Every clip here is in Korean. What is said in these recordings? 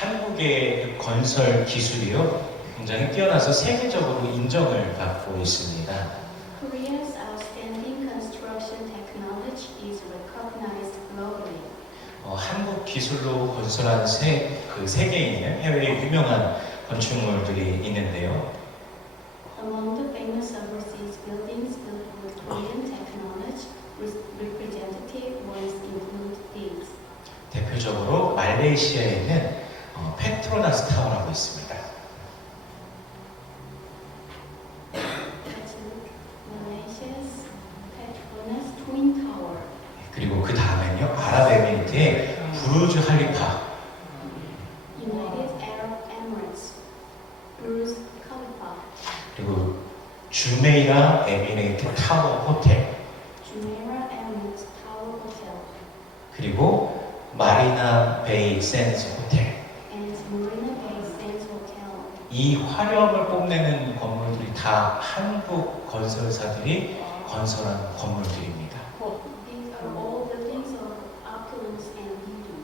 한국의 건설 기술이요, 굉장히 뛰어나서 세계적으로 인정을 받고 있습니다. Korea's outstanding construction technology is recognized globally. 한국 기술로 건설한 세계에 있는 해외의 유명한 건축물들이 있는데요. Among the famous overseas buildings built with Korean technology, representative ones include these. 대표적으로 말레이시아에 있는 페트로나스 타워라고 있습니다. Malaysia's Petronas Twin Tower. 그리고 그 다음엔요, 아랍에미리트의 부르즈 할리파. United Arab Emirates, Burj Khalifa. 그리고 주메이라 에미레이트 타워 호텔. Jumeirah Emirates Tower Hotel. 그리고 마리나 베이 샌즈 호텔. And Marina Bay Sands Hotel. 이 화려함을 뽐내는 건물들이 다 한국 건설사들이 건설한 건물들입니다. These are all buildings of opulence and beauty.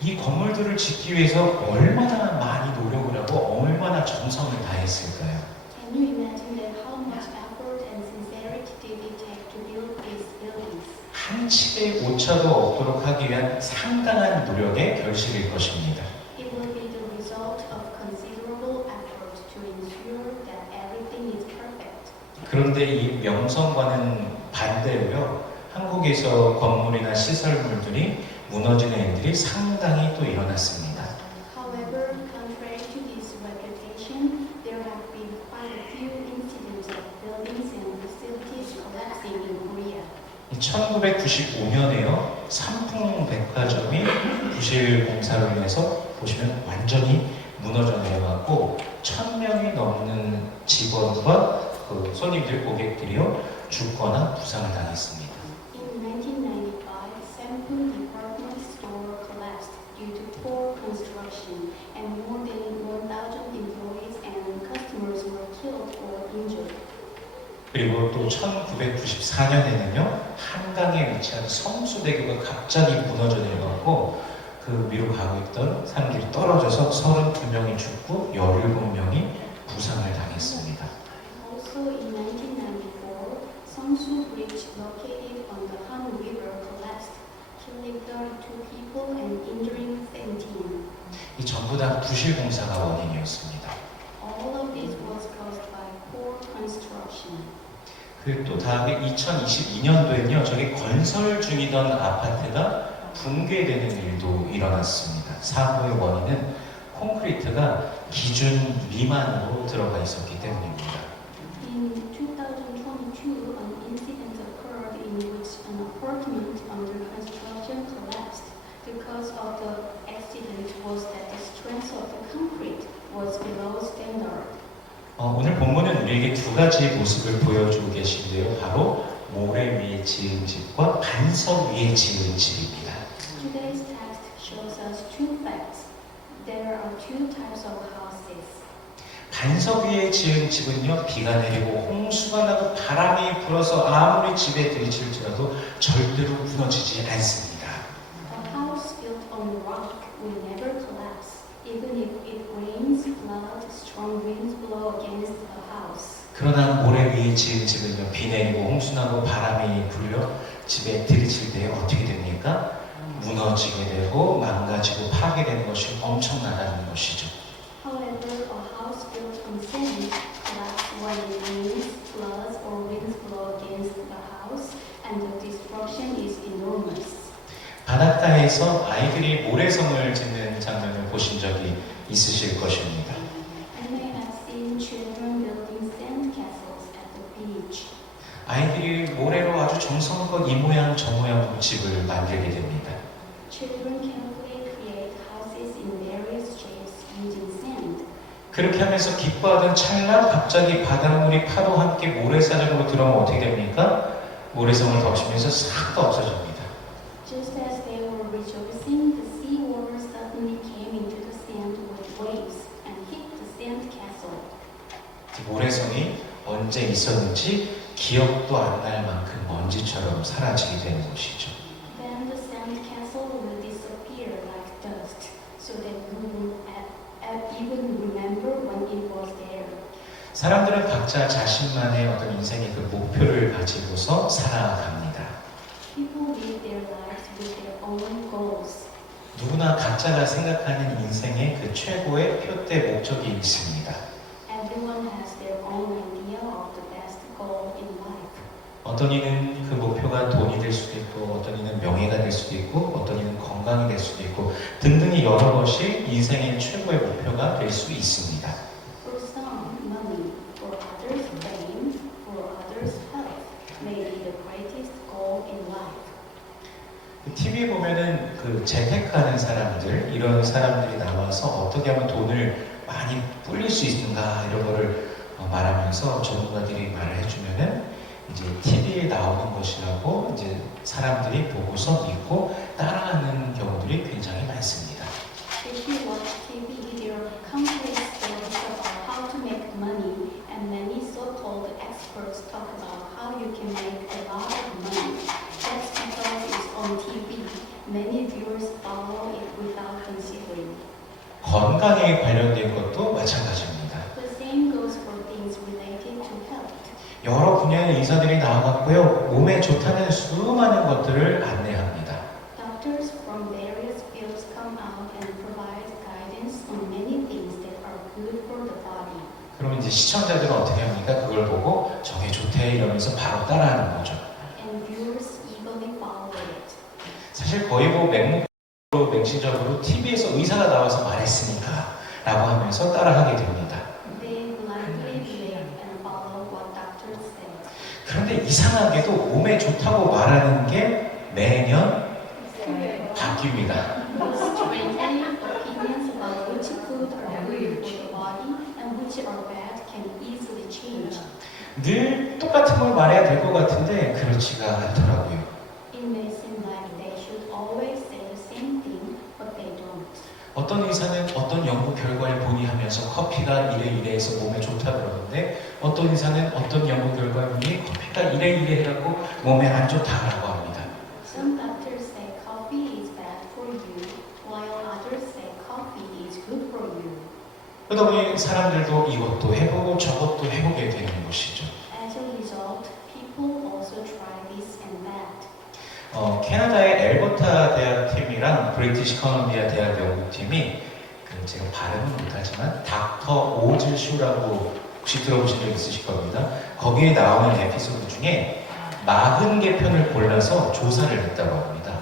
이 건물들을 짓기 위해서 얼마나 많이 노력을 하고 얼마나 정성을 다했을까요? Can you imagine that how much effort and sincerity did it take to build these buildings? 한 칩의 오차도 없도록 하기 위한 상당한 노력의 결실일 것입니다. It will be the result of considerable effort to ensure that everything is perfect. 그런데 이 명성과는 반대로요, 한국에서 건물이나 시설물들이 무너지는 일들이 상당히 또 일어났습니다. However, contrary to this reputation, there have been quite a few incidents of buildings and facilities collapsing in Korea. 1995년에요, 삼풍백화점이 부실 공사로 인해서 보시면 완전히 무너져 내려갔고 1000명이 넘는 직원과 그 손님들, 고객들이요, 죽거나 부상을 당했습니다. In 1995, Samsung department store collapsed due to poor construction, and more than 1,000 employees and customers were killed or injured. 그리고 또 1994년에는요, 한강에 위치한 성수대교가 갑자기 무너져 내려갔고 그 위로 가고 있던 사람들이 떨어져서 32명이 죽고 17명이 부상을 당했습니다. Also in 1994, Songsu Bridge located on the Han River collapsed, killing 32 people and injuring 17. 이 전부 다 부실 공사가 원인이었습니다. All of this was caused by poor construction. 그리고 또 다음에 2022년도에는요, 저기 건설 중이던 아파트가 붕괴되는 일도 일어났습니다. 사고의 원인은 콘크리트가 기준 미만으로 들어가 있었기 때문입니다. In 2022, an incident occurred in which an apartment under construction collapsed. The cause of the accident was that the strength of the concrete was below standard. 오늘 본문은 우리에게 두 가지 모습을 보여주고 계신데요. 바로 모래 위에 지은 집과 반석 위에 지은 집입니다. Today's text shows us two facts. There are two types of houses. 반석 위에 지은 집은요, 비가 내리고 홍수가 나고 바람이 불어서 아무리 집에 들이칠지라도 절대로 무너지지 않습니다. A house built on rock will never collapse, even if it rains, flood, strong winds blow against the house. 그러나 모래 위에 지은 집은요, 비 내리고 홍수 나고 바람이 불려 집에 들이칠 때 어떻게 됩니까? 무너지게 되고 망가지고 파괴되는 것이 엄청나다는 것이죠. However, a house built on sand collapses when it rains, floods, or winds blow against the house, and the destruction is enormous. 바닷가에서 아이들이 모래성을 짓는 장면을 보신 적이 있으실 것입니다. You may have seen children building sand castles at the beach. 아이들이 모래로 아주 정성껏 이 모양 저 모양으로 집을 만들게 됩니다. Children carefully create houses in various shapes using sand. 그렇게 하면서 기뻐하던 찰나 갑자기 바닷물이 파도와 함께 모래사장으로 들어오면 어떻게 됩니까? 모래성을 덮치면서 싹 다 없어집니다. Just as they were rejoicing, the sea water suddenly came into the sand with waves and hit the sand castle. 모래성이 언제 있었는지 기억도 안 날 만큼 먼지처럼 사라지게 되는 것이죠. Then the sand castle will disappear like dust, so that you will 사람들은 각자 자신만의 어떤 인생의 그 목표를 가지고서 살아갑니다. People live their lives with their own goals. 누구나 각자가 생각하는 인생의 그 최고의 표대 목적이 있습니다. Everyone has their own idea of the best goal in life. 어떤 이는 그 목표가 돈이 될 수도 있고, 어떤 이는 명예가 될 수도 있고, 어떤 이는 건강이 될 수도 있고, 등등의 여러 것이 인생의 최고의 목표가 될 수 있습니다. For some, money. For others, fame. For others, health may be the greatest goal in life. TV에 보면은 그 재테크하는 사람들, 이런 사람들이 나와서 어떻게 하면 돈을 많이 불릴 수 있는가 이런 거를 말하면서 전문가들이 말을 해주면은 이제 TV에 나오는 것이라고 이제 사람들이 보고서 믿고 따라하는 경우들이 굉장히 많습니다. If you watch TV, there are countless stories about how to make money, and many so-called experts talk about how you can make a lot of money. That's because it's on TV. Many viewers follow it without considering. 건강에 관련된 것도 마찬가지입니다. The same goes for things related to health. 여러 분야의 의사들이 나와갖고요, 몸에 좋다는 수많은 것들을 안내합니다. Doctors from various fields come out and provide guidance on many things that are good for the body. 그러면 이제 시청자들은 어떻게 합니까? 그걸 보고 저게 좋대 이러면서 바로 따라하는 거죠. And viewers eagerly follow it. 사실 거의 뭐 맹신적으로 TV에서 의사가 나와서 말했으니까 라고 하면서 따라하게 됩니다. They blindly believe and follow what doctors say. 그런데 이상하게도 몸에 좋다고 말하는 게 매년 바뀝니다. Strangely, opinions about which food are good for the body and which are bad can easily change. 늘 똑같은 걸 말해야 될 것 같은데 그렇지가 않더라고요. It may seem like they should always say the same thing, but they don't. 어떤 의사는 어떤 연구 결과를 보니 하면서 커피가 이래 해서 몸에 좋다 그러는데 어떤 의사는 어떤 연구 결과를 보니 커피가 이래 해갖고 몸에 안 좋다라고 합니다. Some doctors say coffee is bad for you, while others say coffee is good for you. 그러다 보니 사람들도 이것도 해보고 저것도 해보게 되는 것이죠. As a result, people also try this and that. 캐나다의 엘버타 대학 팀이랑 브리티시 컬럼비아 대학 연구팀이 제가 발음은 못하지만 닥터 오즈 쇼라고 혹시 들어보신 적 있으실 겁니다. 거기에 나오는 에피소드 중에 40개 편을 골라서 조사를 했다고 합니다.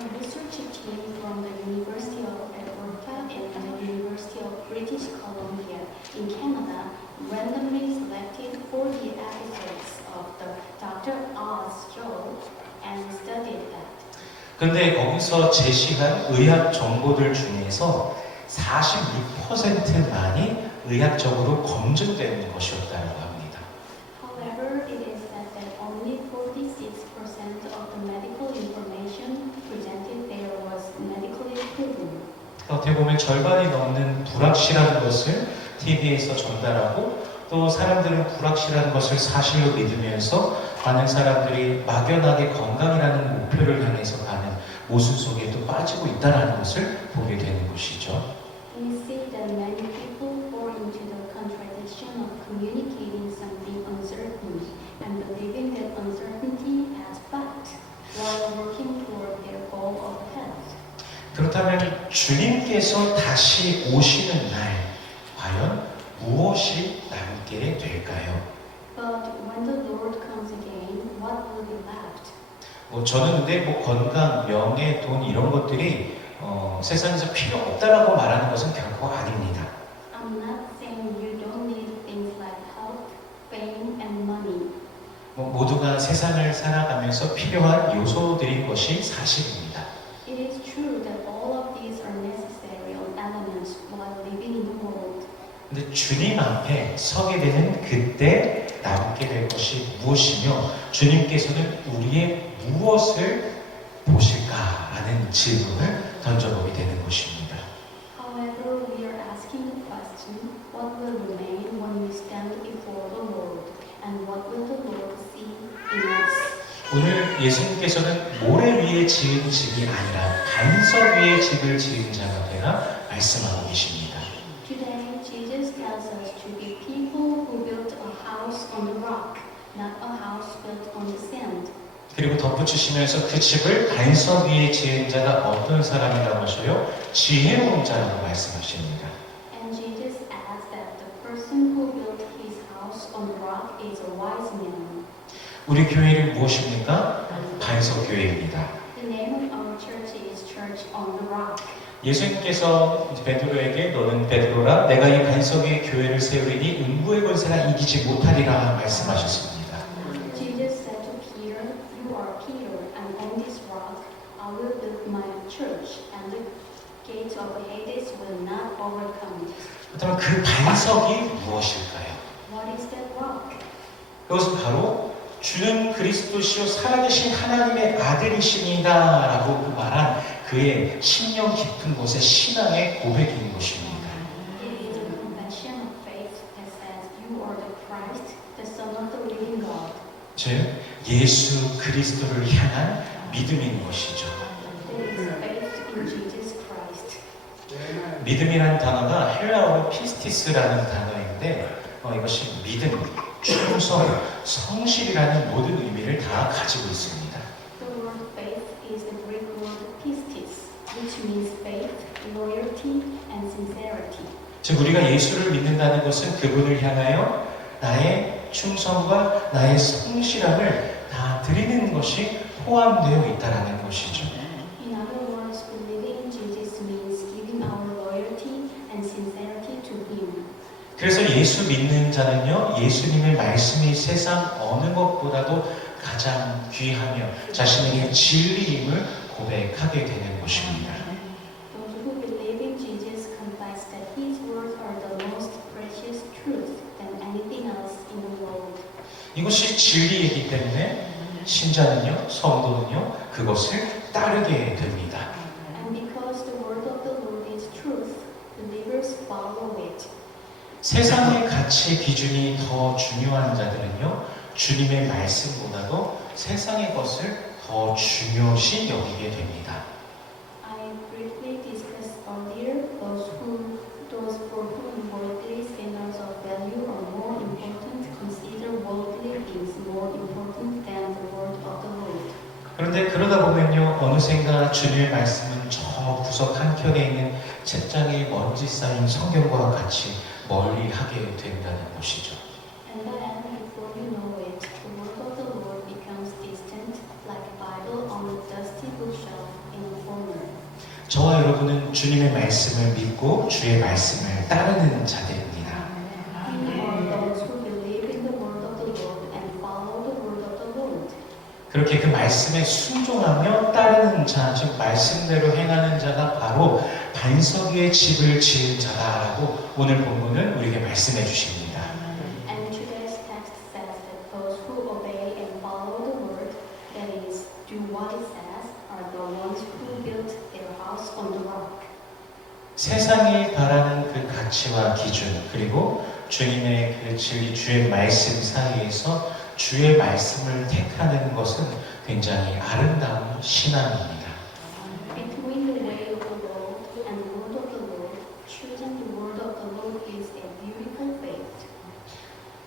A research team from the University of Alberta and the University of British Columbia in Canada randomly selected 40 episodes of the Dr. Oz show and studied that. 근데 거기서 제시한 의학 정보들 중에서 42%만이 의학적으로 검증된 것이었다고 합니다. However, it is said that only 46% of the medical information presented there was medically proven. 어떻게 보면 절반이 넘는 불확실한 것을 TV에서 전달하고 또 사람들은 불확실한 것을 사실로 믿으면서 많은 사람들이 막연하게 건강이라는 목표를 향해서 가는 모순 속에 또 빠지고 있다는 것을 보게 되는 것이죠. We see that many people fall into the contradiction of communicating something uncertain and believing that uncertainty as fact while working toward their goal of health. 그렇다면 주님께서 다시 오시는 날 과연 무엇이 남게 될까요? But when the Lord comes again, what will be left? 저는 근데 건강, 명예, 돈 이런 것들이 세상에서 필요 없다라고 말하는 것은 결코 아닙니다. I'm not saying you don't need things like health, fame, and money. 모두가 세상을 살아가면서 필요한 요소들인 것이 사실입니다. It is true that all of these are necessary elements while living in the world. 근데 주님 앞에 서게 되는 그때 남게 될 것이 무엇이며 주님께서는 우리의 무엇을 보실까라는 질문을 던져보게 되는 것입니다. However, we are asking the question, what will remain when we stand before the Lord, and what will the Lord see in us? 오늘 예수님께서는 모래 위에 지은 집이 아니라 반석 위에 집을 지은 자가 되라 말씀하고 계십니다. Today, Jesus tells us to be people who build built on the sand. 그리고 덧붙이시면서 그 집을 반석 위에 지은 자가 어떤 사람이라고 하셔요? 지혜로운 자라고 말씀하십니다. And Jesus adds that the person who built his house on the rock is a wise man. 우리 교회는 무엇입니까? 반석 교회입니다. The name of our church is Church on the Rock. 예수님께서 베드로에게 너는 베드로라 내가 이 반석 위에 교회를 세우리니 음부의 권세가 이기지 못하리라 말씀하셨습니다. Jesus said to Peter, "You are Peter, and on this rock I will build my church, and the gates of Hades will not overcome it." 그렇다면 그 반석이 무엇일까요? What is that rock? 그것은 바로 주는 그리스도시요 살아계신 하나님의 아들이시니다 라고 그 말한 그의 심령 깊은 곳의 신앙의 고백인 것입니다. It is a confession of faith that says, "You are the Christ, the Son of the living God." 즉 예수 그리스도를 향한 믿음인 것이죠. It is faith in Jesus Christ. 믿음이라는 단어가 헬라어로 피스티스라는 단어인데 이것이 믿음, 충성, 성실이라는 모든 의미를 다 가지고 있습니다. The word faith is the Greek word pistis, which means faith, loyalty, and sincerity. 즉 우리가 예수를 믿는다는 것은 그분을 향하여 나의 충성과 나의 성실함을 다 드리는 것이 포함되어 있다는 것이죠. In other words, believing in Jesus means giving our loyalty and sincerity to Him. 그래서 예수 믿는 자는요, 예수님의 말씀이 세상 어느 것보다도 가장 귀하며 자신에게 진리임을 고백하게 되는 것입니다. Those who believe in Jesus confess that His words are the most precious truth than anything else in the world. 이것이 진리이기 때문에 신자는요, 성도는요, 그것을 따르게 됩니다. And because the word of the Lord is truth, believers follow it. 세상의 가치 기준이 더 중요한 자들은요, 주님의 말씀보다도 세상의 것을 더 중요시 여기게 됩니다. I briefly discussed earlier those for whom worldly standards of value are more important consider worldly things more important than the word of the Lord. 그런데 그러다 보면요, 어느샌가 주님의 말씀은 저 구석 한켠에 있는 책장에 먼지 쌓인 성경과 같이 멀리 하게 된다는 것이죠. And then, before you know it, the word of the Lord becomes distant, like a Bible on a dusty bookshelf in a corner. 저와 여러분은 주님의 말씀을 믿고 주의 말씀을 따르는 자들입니다. We are those who believe in the word of the Lord and follow the word of the Lord. 그렇게 그 말씀에 순종하며 따르는 자, 즉 말씀대로 행하는 자가 바로 반석 위에 집을 지은 자다라고 오늘 본문은 우리에게 말씀해 주십니다. And today's text says that those who obey and follow the word, that is, do what it says, are the ones who built their house on the rock. 세상이 바라는 그 가치와 기준 그리고 주님의 그 진리 주의 말씀 사이에서 주의 말씀을 택하는 것은 굉장히 아름다운 신앙입니다. Between the way of the Lord and the word of the Lord, choosing the word of the Lord is a beautiful faith.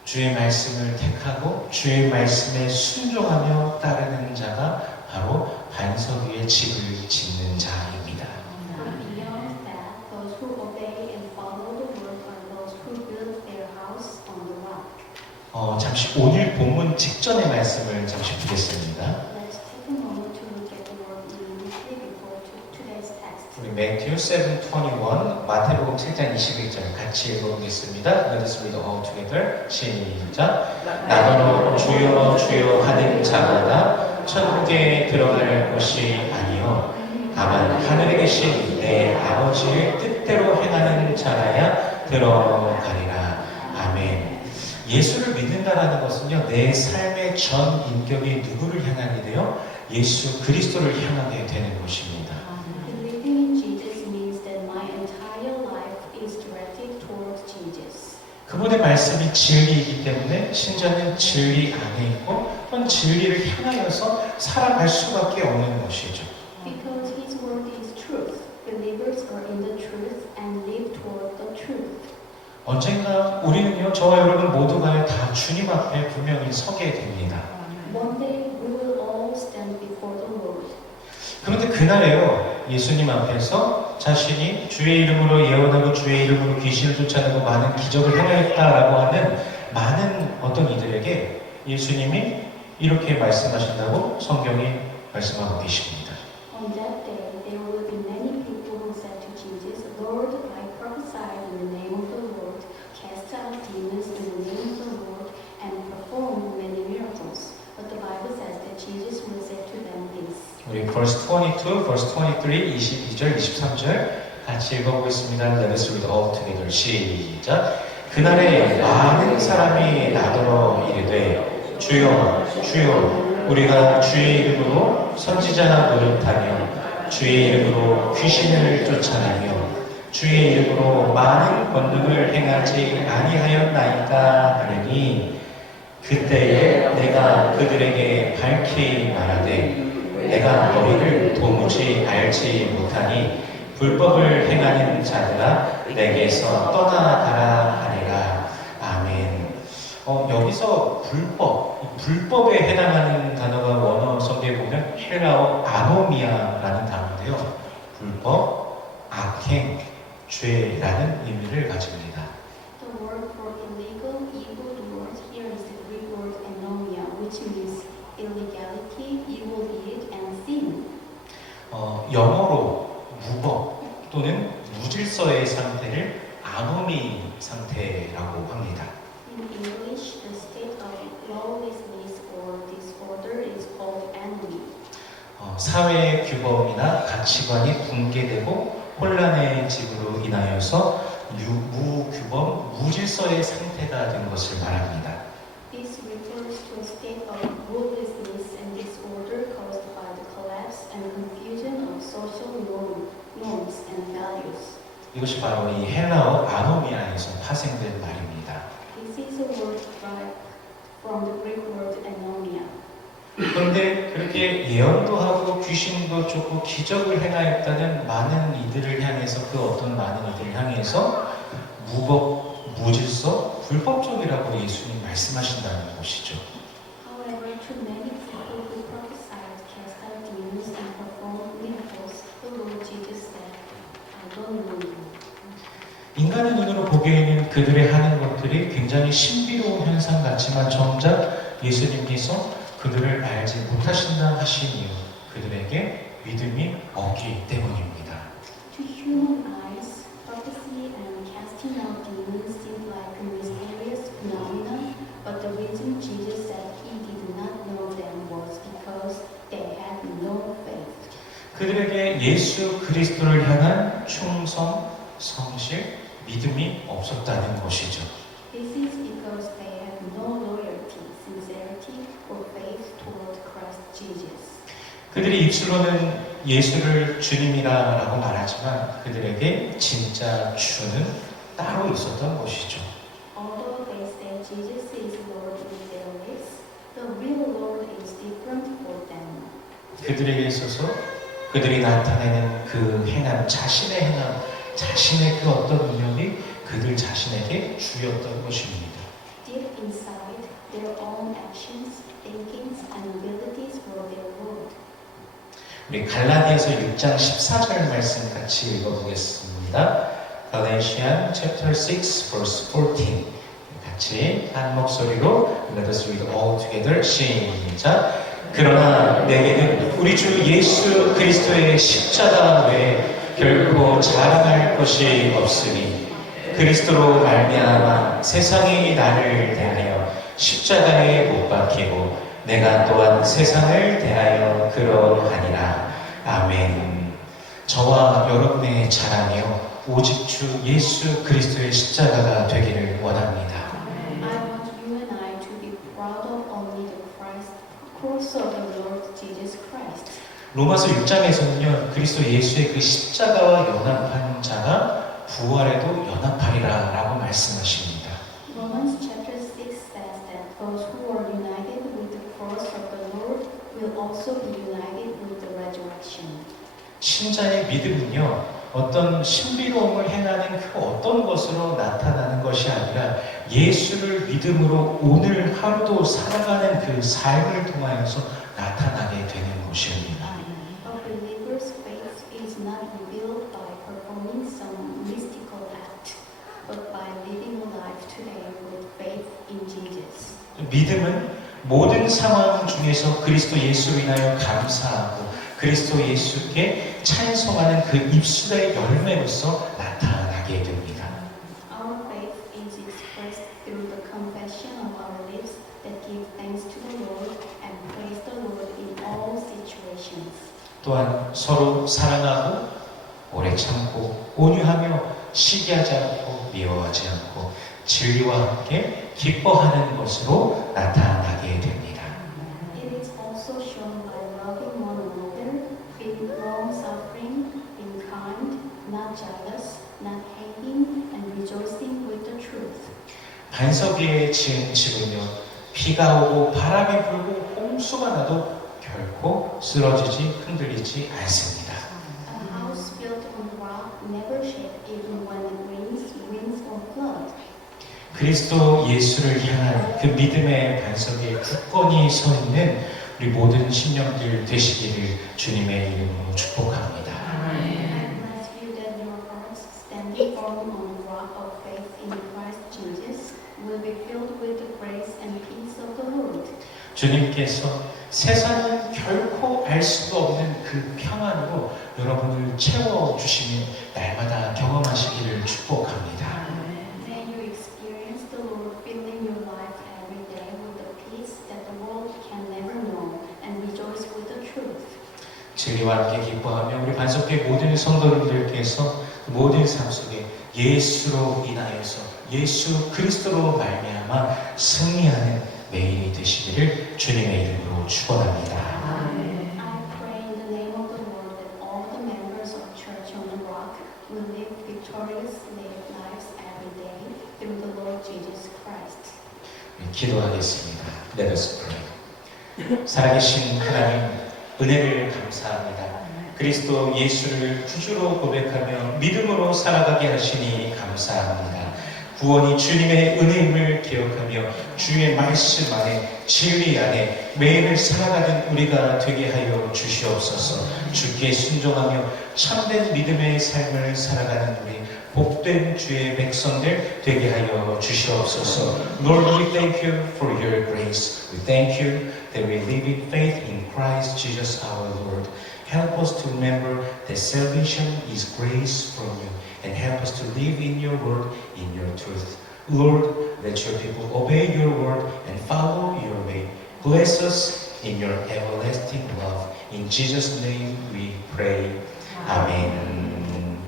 주의 말씀을 택하고 주의 말씀에 순종하며 따르는 자가 바로 반석 위에 집을 짓는 자입니다. But beyond that, those who obey and follow the word are those who build their house on the rock. 잠시 오늘 본문 직전의 말씀을 잠시 보겠습니다. Let's take a moment to look at the word immediately before today's text. 우리 Matthew 7:21 마태복음 7장 21절 같이 읽어보겠습니다. Let us read all together. 시작. 나더러 주여 주여 하는 자마다 천국에 들어갈 것이 아니요 다만 하늘에 계신 내 아버지의 뜻대로 행하는 자라야 들어가리라. 아멘. 예수를 믿는다라는 것은요, 내 삶의 전 인격이 누구를 향한 일이요? 예수 그리스도를 향하게 되는 것입니다. Believing in Jesus means that my entire life is directed towards Jesus. 그분의 말씀이 진리이기 때문에 신자는 진리 안에 있고 또한 진리를 향하여서 살아갈 수밖에 없는 것이죠. Because His word is truth, believers are in the truth and live toward the truth. 언젠가 우리는요, 저와 여러분 모두가 다 주님 앞에 분명히 서게 됩니다. One day we will all stand before the Lord. 그런데 그날에요, 예수님 앞에서 자신이 주의 이름으로 예언하고 주의 이름으로 귀신을 쫓아내고 많은 기적을 행하였다라고 하는 많은 어떤 이들에게 예수님이 이렇게 말씀하신다고 성경이 말씀하고 계십니다. On that day there will be many people who said to Jesus, Lord, I prophesied in the name of the Lord, cast out demons in the name of the Lord, and performed many miracles. But the Bible says that Jesus will say to them this. 우리 verse 22, verse 23, 22절, 23절 같이 읽어보겠습니다. Let us read all together. 시작. 그날에 많은 사람이 나더러 이르되 주여 주여 우리가 주의 이름으로 선지자나 노릇하며 주의 이름으로 귀신을 쫓아내며 주의 이름으로 많은 권능을 행하지 아니하였나이까 하느니 그때에 내가 그들에게 밝히 말하되 내가 너희를 도무지 알지 못하니 불법을 행하는 자들아 내게서 떠나가라 하니라. 아멘. 여기서 불법에 해당하는 단어가 원어 성경에 보면 헬라어 아노미아라는 단어인데요. 불법, 악행, 죄라는 의미를 가집니다. The word for illegal, evil word here is the Greek word anomia, which means illegality, evil deed, and sin. 영어로 무법 또는 무질서의 상태를 아노미 상태라고 합니다. In English, the state of lawlessness or disorder is called anomie. 사회의 규범이나 가치관이 붕괴되고 혼란해짐으로 인하여서 무규범, 무질서의 상태가 된 것을 말합니다. This refers to a state of lawlessness and disorder caused by the collapse and confusion of social norms and values. 이것이 바로 이 헬라어 아노미아에서 파생된 말입니다. This is a word derived from the Greek word anomia. 그런데 그렇게 예언도 하고 귀신도 쫓고 기적을 행하였다는 많은 이들을 향해서 그 어떤 많은 이들을 향해서 무법, 무질서, 불법적이라고 예수님 말씀하신다는 것이죠. However, to many people who prophesied, cast out demons, and performed miracles, the Lord Jesus said, I don't know you. 인간의 눈으로 보기에는 그들의 하는 것들이 굉장히 신비로운 현상 같지만 정작 예수님께서 그들을 알지 못하신다 하신 이유, 그들에게 믿음이 없기 때문입니다. To human eyes, prophecy and casting out demons seemed like a mysterious phenomenon, but the reason Jesus said he did not know them was because they had no faith. 그들에게 예수 그리스도를 향한 충성, 성실, 믿음이 없었다는 것이죠. This is because they had no loyalty, sincerity, or faith toward Christ Jesus. 그들이 입술로는 예수를 주님이라고 말하지만 그들에게 진짜 주는 따로 있었던 것이죠. Although they say Jesus is Lord with their lips, the real Lord is different for them. 그들에게 있어서 그들이 나타내는 그 행함, 자신의 행함, 자신의 그 어떤 능력이 그들 자신에게 주였던 것입니다. Deep inside, their own actions, thinkings, and abilities were their Lord. 우리 갈라디아서 6장 14절 말씀 같이 읽어보겠습니다. Galatians chapter 6 verse 14 같이 한 목소리로 Let us read all together. 시작. 그러나 내게는 우리 주 예수 그리스도의 십자가 외에 결코 자랑할 것이 없으니 그리스도로 말미암아 세상이 나를 대하여 십자가에 못 박히고 내가 또한 세상을 대하여 그러하니라. 아멘. 저와 여러분의 자랑이요 오직 주 예수 그리스도의 십자가가 되기를 원합니다. I want you and I to be proud of only the cross of the Lord Jesus Christ. 로마서 6장에서는요 그리스도 예수의 그 십자가와 연합한 자가 부활에도 연합하리라 라고 말씀하십니다. Romans chapter 6 says that those who are united with the cross of the Lord will also be united with the resurrection. 신자의 믿음은요 어떤 신비로움을 행하는 그 어떤 것으로 나타나는 것이 아니라 예수를 믿음으로 오늘 하루도 살아가는 그 삶을 통하여서 나타나게 되는 것입니다. A believer's faith is not revealed by performing some mystical act, but by living a life today with faith in Jesus. 믿음은 모든 상황 중에서 그리스도 예수로 인하여 감사하고 그리스도 예수께 찬송하는 그 입술의 열매로서 나타나게 됩니다. Our faith is expressed through the confession of our lips that give thanks to the Lord and praise the Lord in all situations. 또한 서로 사랑하고 오래 참고 온유하며 시기하지 않고 미워하지 않고 진리와 함께 기뻐하는 것으로 나타나게 됩니다. It is also shown by loving one another, being long-suffering, being kind, not jealous, not hating, and rejoicing with the truth. 반석 위에 지은 집은요 비가 오고 바람이 불고 홍수가 나도 결코 쓰러지지 흔들리지 않습니다. A house built on rock never shake even when it rains, winds, or flood. 그리스도 예수를 향한 그 믿음의 반석에 굳건히 서 있는 우리 모든 심령들 되시기를 주님의 이름으로 축복합니다. I bless you that your hearts, standing firm on the rock of faith in Christ Jesus, will be filled with the grace and peace of the Lord. 주님께서 세상은 결코 알 수도 없는 그 평안으로 여러분을 채워주시는 날마다 경험하시기를 축복합니다. May you experience the Lord filling your life every day with the peace that the world can never know and rejoice with the truth. 진리와 함께 기뻐하며 우리 반석회 모든 성도님들께서 모든 삶 속에 예수로 인하여서 예수 그리스도로 말미암아 승리하는 매일이 되시기를 주님의 이름으로 축원합니다. I pray in the name of the Lord that all the members of Church on the Rock will live victorious lives every day through the Lord Jesus Christ. 기도하겠습니다. Let us pray. 살아계신 하나님, 은혜를 감사합니다. 그리스도 예수를 구주로 고백하며 믿음으로 살아가게 하시니 감사합니다. 구원이 주님의 은혜임을 기억하며 주의 말씀 안에 진리 안에 매일을 살아가는 우리가 되게 하여 주시옵소서. 주께 순종하며 참된 믿음의 삶을 살아가는 우리 복된 주의 백성들 되게 하여 주시옵소서. Lord, we thank you for your grace. We thank you that we live in faith in Christ Jesus our Lord. Help us to remember that salvation is grace from you and help us to live in your word, in your truth. Lord, let your people obey your word and follow your way. Bless us in your everlasting love. In Jesus' name we pray. Amen.